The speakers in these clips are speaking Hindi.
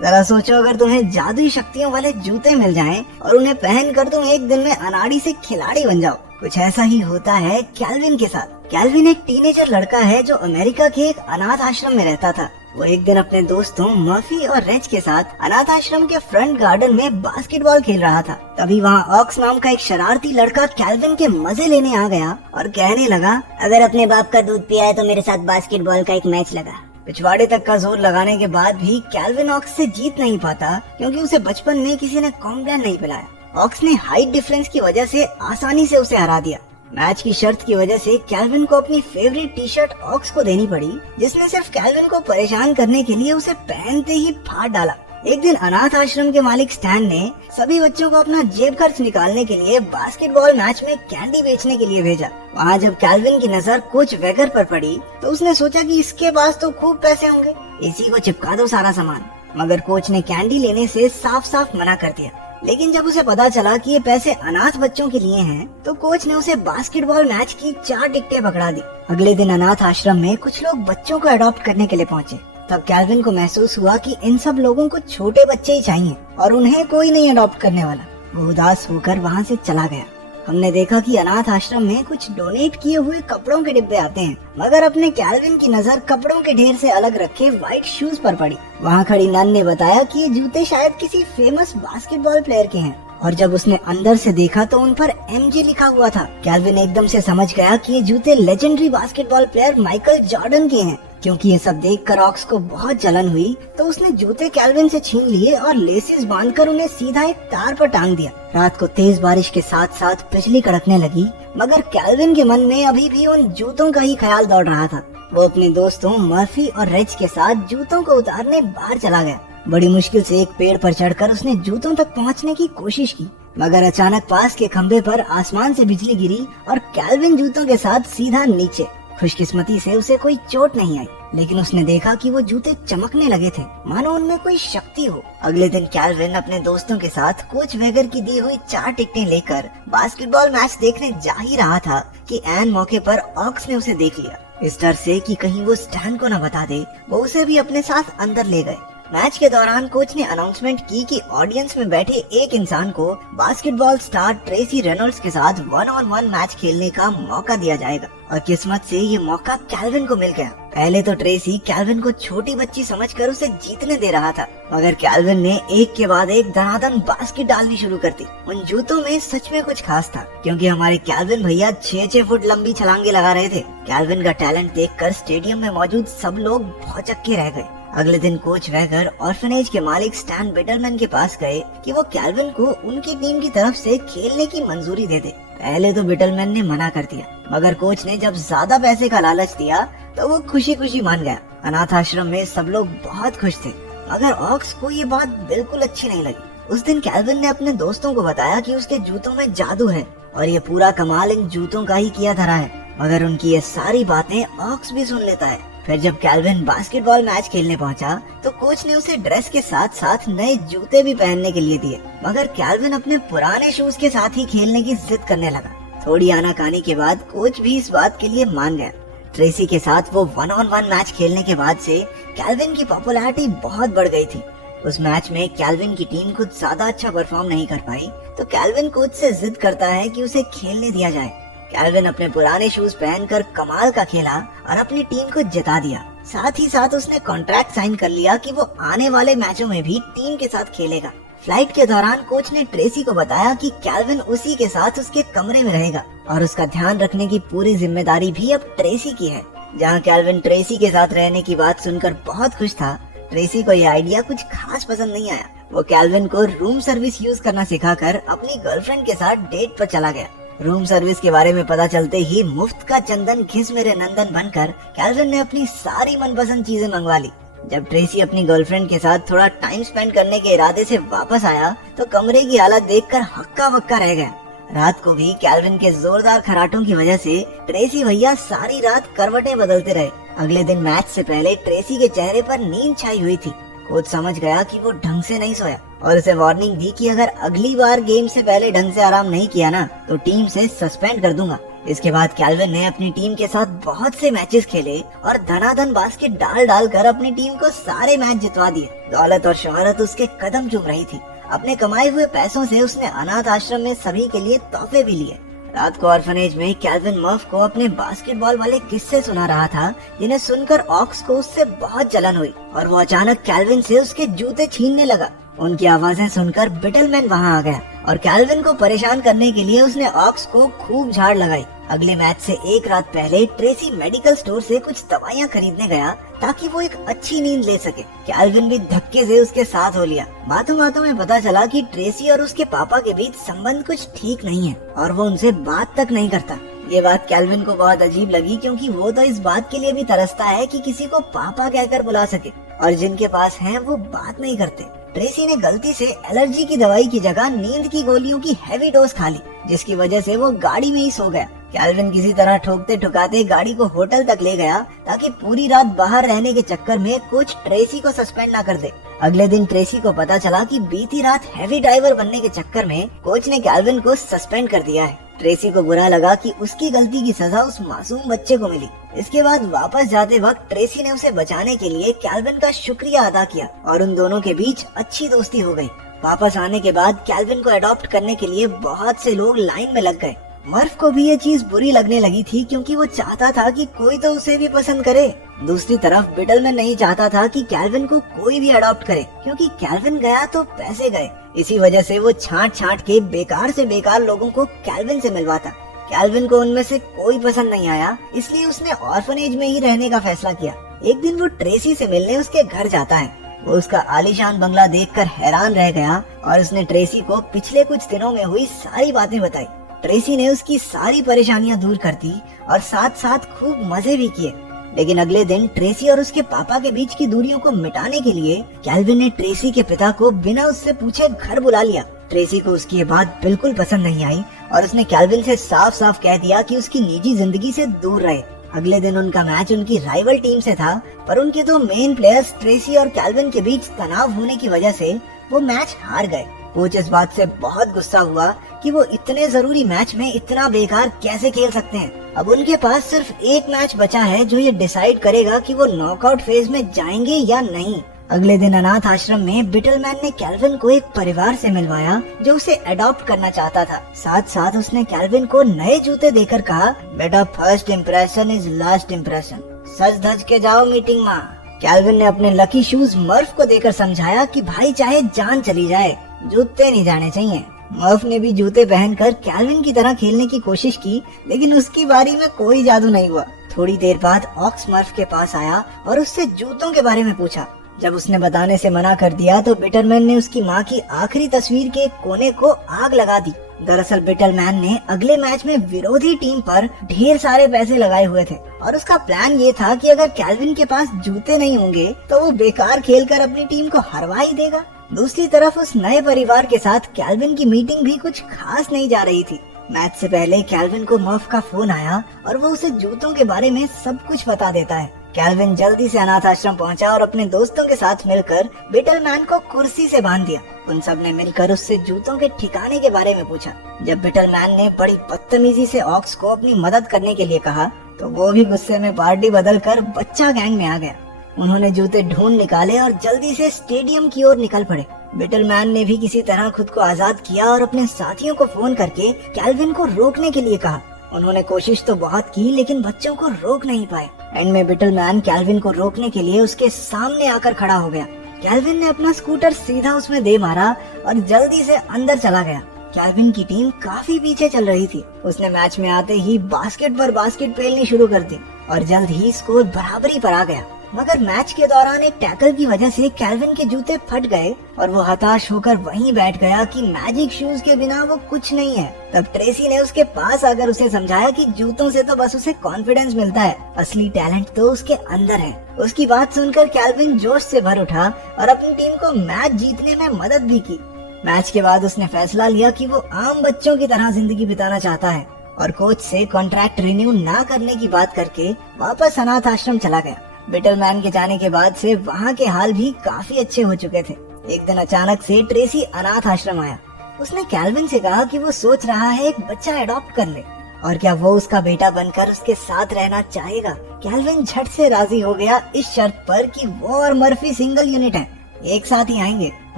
जरा सोचो, अगर तुम्हें जादुई शक्तियों वाले जूते मिल जाएं और उन्हें पहनकर तुम एक दिन में अनाड़ी से खिलाड़ी बन जाओ। कुछ ऐसा ही होता है कैल्विन के साथ। कैल्विन एक टीनेजर लड़का है जो अमेरिका के एक अनाथ आश्रम में रहता था। वो एक दिन अपने दोस्तों मर्फी और रेज के साथ अनाथ आश्रम के फ्रंट गार्डन में बास्केटबॉल खेल रहा था। तभी वहाँ ऑक्स नाम का एक शरारती लड़का कैल्विन के मजे लेने आ गया और कहने लगा, अगर अपने बाप का दूध पिया है तो मेरे साथ बास्केटबॉल का एक मैच लगा। पिछवाड़े तक का जोर लगाने के बाद भी कैल्विन ऑक्स से जीत नहीं पाता, क्योंकि उसे बचपन में किसी ने कॉम्प्लान नहीं पिलाया। ऑक्स ने हाइट डिफरेंस की वजह से आसानी से उसे हरा दिया। मैच की शर्त की वजह से कैल्विन को अपनी फेवरेट टी शर्ट ऑक्स को देनी पड़ी, जिसने सिर्फ कैल्विन को परेशान करने के लिए उसे पहनते ही फाड़ डाला। एक दिन अनाथ आश्रम के मालिक स्टैन ने सभी बच्चों को अपना जेब खर्च निकालने के लिए बास्केटबॉल मैच में कैंडी बेचने के लिए भेजा। वहाँ जब कैल्विन की नजर कोच वेगर पर पड़ी तो उसने सोचा कि इसके पास तो खूब पैसे होंगे, इसी को चिपका दो सारा सामान। मगर कोच ने कैंडी लेने से साफ साफ मना कर दिया। लेकिन जब उसे पता चला कि ये पैसे अनाथ बच्चों के लिए हैं, तो कोच ने उसे बास्केटबॉल मैच की 4 टिकटें पकड़ा दी। अगले दिन अनाथ आश्रम में कुछ लोग बच्चों को अडॉप्ट करने के लिए पहुँचे। तब कैल्विन को महसूस हुआ कि इन सब लोगों को छोटे बच्चे ही चाहिए और उन्हें कोई नहीं अडॉप्ट करने वाला। वो उदास होकर वहाँ से चला गया। हमने देखा कि अनाथ आश्रम में कुछ डोनेट किए हुए कपड़ों के डिब्बे आते हैं, मगर अपने कैल्विन की नजर कपड़ों के ढेर से अलग रखे व्हाइट शूज पर पड़ी। वहाँ खड़ी नन ने बताया कि ये जूते शायद किसी फेमस बास्केटबॉल प्लेयर के हैं, और जब उसने अंदर से देखा तो उन पर MJ लिखा हुआ था। कैल्विन एकदम से समझ गया कि ये जूते legendary basketball player Michael Jordan के हैं। क्योंकि ये सब देखकर ऑक्स को बहुत जलन हुई, तो उसने जूते कैल्विन से छीन लिए और लेसेस बांधकर उन्हें सीधा एक तार पर टांग दिया। रात को तेज बारिश के साथ साथ बिजली कड़कने लगी, मगर कैल्विन के मन में अभी भी उन जूतों का ही ख्याल दौड़ रहा था। वो अपने दोस्तों मर्फी और रेज के साथ जूतों को उतारने बाहर चला गया। बड़ी मुश्किल से एक पेड़ पर चढ़कर उसने जूतों तक पहुंचने की कोशिश की, मगर अचानक पास के खंबे पर आसमान से बिजली गिरी और कैल्विन जूतों के साथ सीधा नीचे। खुशकिस्मती से उसे कोई चोट नहीं आई, लेकिन उसने देखा कि वो जूते चमकने लगे थे, मानो उनमें कोई शक्ति हो। अगले दिन कैल्विन अपने दोस्तों के साथ कोच वेगर की दी हुई 4 टिकटें लेकर बास्केटबॉल मैच देखने जा ही रहा था कि ऐन मौके पर ऑक्स ने उसे देख लिया। इस डर से कि कहीं वो स्टैन को न बता दे, वो उसे भी अपने साथ अंदर ले गए। मैच के दौरान कोच ने अनाउंसमेंट की कि ऑडियंस में बैठे एक इंसान को बास्केटबॉल स्टार ट्रेसी रेनॉल्ड्स के साथ 1-on-1 मैच खेलने का मौका दिया जाएगा, और किस्मत से ये मौका कैल्विन को मिल गया। पहले तो ट्रेसी कैल्विन को छोटी बच्ची समझकर उसे जीतने दे रहा था, मगर कैल्विन ने एक के बाद एक धनाधन बास्केट डालनी शुरू कर दी। उन जूतों में सच में कुछ खास था, क्योंकि हमारे कैल्विन भैया 6-6 फुट लंबी छलांगे लगा रहे थे। कैल्विन का टैलेंट देखकर स्टेडियम में मौजूद सब लोग भौचक्के रह गए। अगले दिन कोच वेगर ऑर्फनेज के मालिक स्टैन बिटलमैन के पास गए कि वो कैल्विन को उनकी टीम की तरफ से खेलने की मंजूरी दे दे। पहले तो बिटलमैन ने मना कर दिया, मगर कोच ने जब ज्यादा पैसे का लालच दिया तो वो खुशी खुशी मान गया। अनाथ आश्रम में सब लोग बहुत खुश थे, मगर ऑक्स को ये बात बिल्कुल अच्छी नहीं लगी। उस दिन कैल्विन ने अपने दोस्तों को बताया कि उसके जूतों में जादू है और ये पूरा कमाल इन जूतों का ही किया धरा है, मगर उनकी ये सारी बातें ऑक्स भी सुन लेता है। फिर जब कैल्विन बास्केटबॉल मैच खेलने पहुंचा तो कोच ने उसे ड्रेस के साथ साथ नए जूते भी पहनने के लिए दिए, मगर कैल्विन अपने पुराने शूज के साथ ही खेलने की जिद करने लगा। थोड़ी आनाकानी के बाद कोच भी इस बात के लिए मान गया। ट्रेसी के साथ वो 1-on-1 मैच खेलने के बाद से कैल्विन की पॉपुलैरिटी बहुत बढ़ गई थी। उस मैच में कैल्विन की टीम कुछ ज्यादा अच्छा परफॉर्म नहीं कर पाई, तो कैल्विन कोच से जिद करता है कि उसे खेलने दिया जाए। कैल्विन अपने पुराने शूज पहनकर कमाल का खेला और अपनी टीम को जिता दिया। साथ ही साथ उसने कॉन्ट्रैक्ट साइन कर लिया कि वो आने वाले मैचों में भी टीम के साथ खेलेगा। फ्लाइट के दौरान कोच ने ट्रेसी को बताया कि कैल्विन उसी के साथ उसके कमरे में रहेगा और उसका ध्यान रखने की पूरी जिम्मेदारी भी अब ट्रेसी की है। जहाँ कैल्विन ट्रेसी के साथ रहने की बात सुनकर बहुत खुश था, ट्रेसी को यह आइडिया कुछ खास पसंद नहीं आया। वो कैल्विन को रूम सर्विस यूज करना सिखाकर अपनी गर्लफ्रेंड के साथ डेट पर चला गया। रूम सर्विस के बारे में पता चलते ही मुफ्त का चंदन घिस मेरे नंदन बनकर कैल्विन ने अपनी सारी मनपसंद चीजें मंगवा ली। जब ट्रेसी अपनी गर्लफ्रेंड के साथ थोड़ा टाइम स्पेंड करने के इरादे से वापस आया तो कमरे की हालत देखकर हक्का बक्का रह गया। रात को भी कैल्विन के जोरदार खराटों की वजह से ट्रेसी भैया सारी रात करवटें बदलते रहे। अगले दिन मैच से पहले ट्रेसी के चेहरे पर नींद छाई हुई थी। कोच समझ गया कि वो ढंग से नहीं सोया और उसे वार्निंग दी कि अगर अगली बार गेम से पहले ढंग से आराम नहीं किया ना तो टीम से सस्पेंड कर दूंगा। इसके बाद कैल्विन ने अपनी टीम के साथ बहुत से मैचेस खेले और धनाधन बास्केट डाल डाल कर अपनी टीम को सारे मैच जितवा दिए। दौलत और शोहरत उसके कदम चूम रही थी। अपने कमाए हुए पैसों से उसने अनाथ आश्रम में सभी के लिए तोहफे भी लिए। रात को ऑर्फनेज में कैल्विन मर्फ को अपने बास्केटबॉल वाले किस्से सुना रहा था, जिन्हें सुनकर ऑक्स को उससे बहुत जलन हुई और वो अचानक कैल्विन से उसके जूते छीनने लगा। उनकी आवाजें सुनकर बिटलमैन वहां आ गया और कैल्विन को परेशान करने के लिए उसने ऑक्स को खूब झाड़ लगाई। अगले मैच से एक रात पहले ट्रेसी मेडिकल स्टोर से कुछ दवाइयाँ खरीदने गया ताकि वो एक अच्छी नींद ले सके। कैल्विन भी धक्के से उसके साथ हो लिया। बातों बातों में पता चला कि ट्रेसी और उसके पापा के बीच संबंध कुछ ठीक नहीं है और वो उनसे बात तक नहीं करता। ये बात कैल्विन को बहुत अजीब लगी, क्योंकि वो तो इस बात के लिए भी तरसता है कि किसी को पापा कहकर बुला सके, और जिनके पास है वो बात नहीं करते। ट्रेसी ने गलती से एलर्जी की दवाई की जगह नींद की गोलियों की हैवी डोज खा ली, जिसकी वजह से वो गाड़ी में ही सो गया। कैल्विन किसी तरह ठोकते ठुकाते गाड़ी को होटल तक ले गया ताकि पूरी रात बाहर रहने के चक्कर में कोच ट्रेसी को सस्पेंड ना कर दे। अगले दिन ट्रेसी को पता चला कि बीती रात हैवी ड्राइवर बनने के चक्कर में कोच ने कैल्विन को सस्पेंड कर दिया है। ट्रेसी को बुरा लगा कि उसकी गलती की सजा उस मासूम बच्चे को मिली। इसके बाद वापस जाते वक्त ट्रेसी ने उसे बचाने के लिए कैल्विन का शुक्रिया अदा किया और उन दोनों के बीच अच्छी दोस्ती हो गई। वापस आने के बाद कैल्विन को अडॉप्ट करने के लिए बहुत से लोग लाइन में लग गए। मर्फ को भी ये चीज बुरी लगने लगी थी, क्योंकि वो चाहता था कि कोई तो उसे भी पसंद करे। दूसरी तरफ बिटलमैन नहीं चाहता था कि कैल्विन को कोई भी अडॉप्ट करे, क्योंकि कैल्विन गया तो पैसे गए। इसी वजह से वो छांट छांट के बेकार से बेकार लोगों को कैल्विन से मिलवाता। कैल्विन को उनमें से कोई पसंद नहीं आया, इसलिए उसने ऑर्फनेज में ही रहने का फैसला किया। एक दिन वो ट्रेसी से मिलने उसके घर जाता है। वो उसका आलीशान बंगला देखकर हैरान रह गया और उसने ट्रेसी को पिछले कुछ दिनों में हुई सारी बातें बताई। ट्रेसी ने उसकी सारी परेशानियां दूर कर दी और साथ साथ खूब मजे भी किए। लेकिन अगले दिन ट्रेसी और उसके पापा के बीच की दूरियों को मिटाने के लिए कैल्विन ने ट्रेसी के पिता को बिना उससे पूछे घर बुला लिया। ट्रेसी को उसकी ये बात बिल्कुल पसंद नहीं आई और उसने कैल्विन से साफ साफ कह दिया कि उसकी निजी जिंदगी से दूर रहे। अगले दिन उनका मैच उनकी राइवल टीम से था, पर उनके दो मेन प्लेयर्स ट्रेसी और कैल्विन के बीच तनाव होने की वजह से वो मैच हार गए। कोच इस बात से बहुत गुस्सा हुआ कि वो इतने जरूरी मैच में इतना बेकार कैसे खेल सकते हैं। अब उनके पास सिर्फ एक मैच बचा है जो ये डिसाइड करेगा कि वो नॉकआउट फेज में जाएंगे या नहीं। अगले दिन अनाथ आश्रम में बिटलमैन ने कैल्विन को एक परिवार से मिलवाया जो उसे अडॉप्ट करना चाहता था। साथ साथ उसने कैल्विन को नए जूते देकर कहा, बेटा first impression is last impression, सज धज के जाओ मीटिंग में। कैल्विन ने अपने लकी शूज मर्फ को देकर समझाया कि भाई चाहे जान चली जाए, जूते नहीं जाने चाहिए। मर्फ ने भी जूते पहनकर कैल्विन की तरह खेलने की कोशिश की, लेकिन उसकी बारी में कोई जादू नहीं हुआ। थोड़ी देर बाद ऑक्स मर्फ के पास आया और उससे जूतों के बारे में पूछा। जब उसने बताने से मना कर दिया तो बिटलमैन ने उसकी माँ की आखिरी तस्वीर के एक कोने को आग लगा दी। दरअसल बिटलमैन ने अगले मैच में विरोधी टीम पर ढेर सारे पैसे लगाए हुए थे और उसका प्लान ये था कि अगर कैल्विन के पास जूते नहीं होंगे तो वो बेकार खेलकर अपनी टीम को हरवा ही देगा। दूसरी तरफ उस नए परिवार के साथ कैल्विन की मीटिंग भी कुछ खास नहीं जा रही थी। मैच से पहले कैल्विन को मर्फ का फोन आया और वो उसे जूतों के बारे में सब कुछ बता देता है। कैल्विन जल्दी से अनाथ आश्रम पहुंचा और अपने दोस्तों के साथ मिलकर बिटलमैन को कुर्सी से बांध दिया। उन सब ने मिलकर उससे जूतों के ठिकाने के बारे में पूछा। जब बिटलमैन ने बड़ी बदतमीजी से ऑक्स को अपनी मदद करने के लिए कहा तो वो भी गुस्से में पार्टी बदलकर बच्चा गैंग में आ गया। उन्होंने जूते ढूंढ निकाले और जल्दी से स्टेडियम की ओर निकल पड़े। बिटलमैन ने भी किसी तरह खुद को आजाद किया और अपने साथियों को फोन करके कैल्विन को रोकने के लिए कहा। उन्होंने कोशिश तो बहुत की, लेकिन बच्चों को रोक नहीं पाए। एंड में बिटलमैन कैल्विन को रोकने के लिए उसके सामने आकर खड़ा हो गया। कैल्विन ने अपना स्कूटर सीधा उसमें दे मारा और जल्दी से अंदर चला गया। कैल्विन की टीम काफी पीछे चल रही थी। उसने मैच में आते ही बास्केट पर बास्केट पेलनी शुरू कर दी और जल्द ही स्कोर बराबरी पर आ गया। मगर मैच के दौरान एक टैकल की वजह से कैल्विन के जूते फट गए और वो हताश होकर वहीं बैठ गया कि मैजिक शूज के बिना वो कुछ नहीं है। तब ट्रेसी ने उसके पास आकर उसे समझाया कि जूतों से तो बस उसे कॉन्फिडेंस मिलता है, असली टैलेंट तो उसके अंदर है। उसकी बात सुनकर कैल्विन जोश से भर उठा और अपनी टीम को मैच जीतने में मदद भी की। मैच के बाद उसने फैसला लिया कि वो आम बच्चों की तरह जिंदगी बिताना चाहता है और कोच से कॉन्ट्रैक्ट रिन्यू ना करने की बात करके वापस अनाथ आश्रम चला गया। बिटलमैन के जाने के बाद से वहाँ के हाल भी काफी अच्छे हो चुके थे। एक दिन अचानक से ट्रेसी अनाथ आश्रम आया। उसने कैल्विन से कहा कि वो सोच रहा है एक बच्चा अडॉप्ट कर ले। और क्या वो उसका बेटा बनकर उसके साथ रहना चाहेगा? कैल्विन झट से राजी हो गया इस शर्त पर कि वो और मर्फी सिंगल यूनिट हैं, एक साथ ही आएंगे।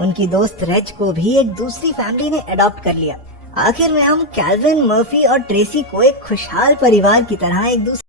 उनकी दोस्त रेज को भी एक दूसरी फैमिली ने अडॉप्ट कर लिया। आखिर में हम कैल्विन, मर्फी और ट्रेसी को एक खुशहाल परिवार की तरह एक दूसरे